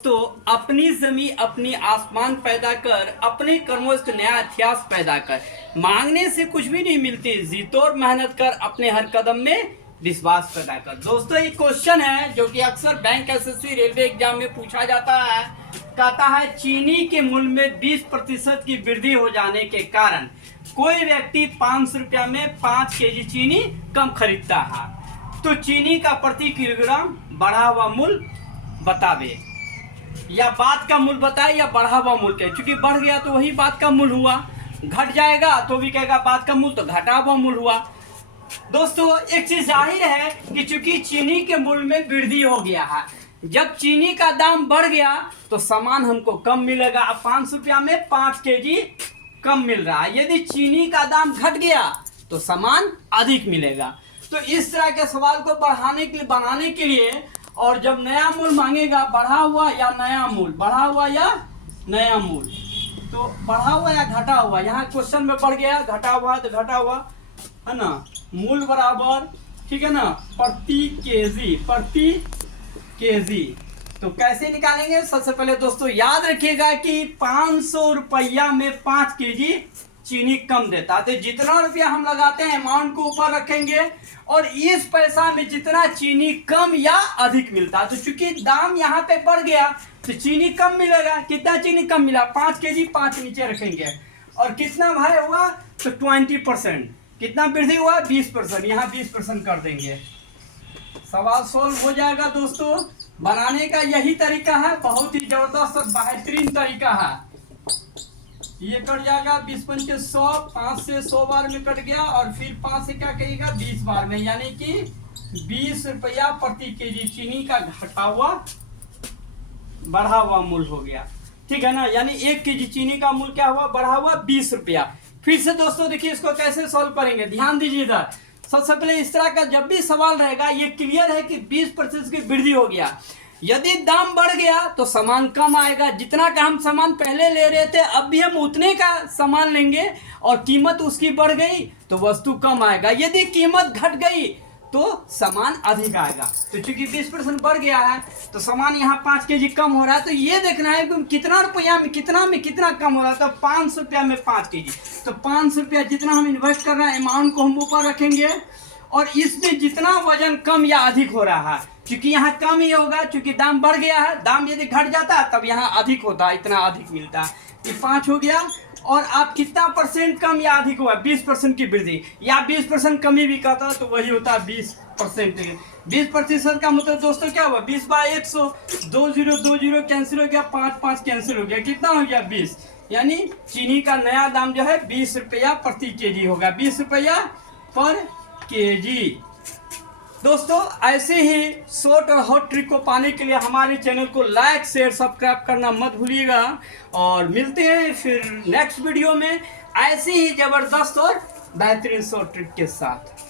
तो अपनी जमी अपनी आसमान पैदा कर, अपने कर्मों से नया इतिहास पैदा कर। मांगने से कुछ भी नहीं मिलती, जीतो और मेहनत कर, अपने हर कदम में विश्वास पैदा कर। दोस्तों एक क्वेश्चन है जो कि अक्सर बैंक, एसएससी, रेलवे एग्जाम में पूछा जाता है। कहता है चीनी के मूल्य में 20% की वृद्धि हो जाने के कारण कोई व्यक्ति 500 रुपया में 5 केजी चीनी कम खरीदता है, तो चीनी का प्रति किलोग्राम बढ़ा हुआ मूल्य बतावे, या बात का मूल्य बताए या बढ़ा हुआ मूल्य कहे। क्योंकि बढ़ गया तो वही बात का मूल्य हुआ, घट जाएगा तो भी कहेगा बात का मूल्य, तो घटा हुआ मूल्य हुआ। दोस्तों एक चीज जाहिर है कि चूंकि चीनी के मूल्य में वृद्धि हो गया है, जब चीनी का दाम बढ़ गया तो सामान हमको कम मिलेगा। अब 500 रुपया में 5 केजी कम मिल रहा है। यदि चीनी का दाम घट गया तो सामान अधिक मिलेगा। तो इस तरह के सवाल को बढ़ाने के लिए, बनाने के लिए, और जब नया मूल्य मांगेगा, बढ़ा हुआ या नया मूल्य, बढ़ा हुआ या नया मूल्य, तो बढ़ा हुआ या घटा हुआ, यहाँ क्वेश्चन में बढ़ गया, घटा हुआ तो घटा हुआ है ना, मूल्य बराबर, ठीक है ना, प्रति केजी। तो कैसे निकालेंगे? सबसे पहले दोस्तों याद रखिएगा कि 500 रुपया में 5 केजी चीनी कम देता है, तो जितना रुपया हम लगाते हैं अमाउंट को ऊपर रखेंगे, और इस पैसा में जितना चीनी कम या अधिक मिलता है। तो चूंकि दाम यहाँ पे बढ़ गया तो चीनी कम मिलेगा। कितना चीनी कम मिला? 5 केजी, 5 नीचे रखेंगे। और कितना भाई हुआ? तो 20%। कितना वृद्धि हुआ? 20%। यहाँ 20% कर देंगे, सवाल सोल्व हो जाएगा। दोस्तों बनाने का यही तरीका है, बहुत ही जबरदस्त और बेहतरीन तरीका है। ये कट जाएगा 20 पंचे 100, 5 से 100 बार में कट गया, और फिर 5 से क्या कहेगा? 20 बार में, यानी कि 20 रुपया प्रति केजी चीनी का घटा हुआ बढ़ा हुआ मूल्य हो गया, ठीक है ना। यानी 1 केजी चीनी का मूल्य क्या हुआ? बढ़ा हुआ 20 रुपया। फिर से दोस्तों देखिए इसको कैसे सॉल्व करेंगे, ध्यान दीजिए इधर। सबसे पहले इस तरह का जब भी सवाल रहेगा, ये क्लियर है कि 20% की वृद्धि हो गया। यदि दाम बढ़ गया तो सामान कम आएगा। जितना का हम सामान पहले ले रहे थे अब भी हम उतने का सामान लेंगे, और कीमत उसकी बढ़ गई तो वस्तु कम आएगा। यदि कीमत घट गई तो सामान अधिक आएगा। तो चूंकि 20% बढ़ गया है तो सामान यहाँ 5 केजी कम हो रहा है। तो ये देखना है कि कितना रुपया में कितना कम हो रहा है। तो 500 रुपया में 5 केजी, तो 500 रुपया जितना हम इन्वेस्ट कर रहे हैं अमाउंट को हम ऊपर रखेंगे, और इसमें जितना वजन कम या अधिक हो रहा है, क्योंकि यहाँ कम ही होगा, क्योंकि दाम बढ़ गया है। दाम यदि घट जाता है तब यहाँ अधिक होता है, इतना अधिक मिलता है। ये 5 हो गया, और आप कितना परसेंट कम या अधिक हुआ? 20% की वृद्धि, या 20% कमी भी कहता है तो वही होता है 20%। 20% का मतलब दोस्तों क्या हुआ? 20 बाय 100, 20 कैंसिल हो गया, 5 कैंसिल हो गया, कितना हो गया? 20। यानी चीनी का नया दाम जो है 20 रुपया प्रति केजी होगा, 20 रुपया पर केजी। दोस्तों ऐसे ही शॉर्ट और हॉट ट्रिक को पाने के लिए हमारे चैनल को लाइक, शेयर, सब्सक्राइब करना मत भूलिएगा। और मिलते हैं फिर नेक्स्ट वीडियो में ऐसे ही जबरदस्त और बेहतरीन शॉर्ट ट्रिक के साथ।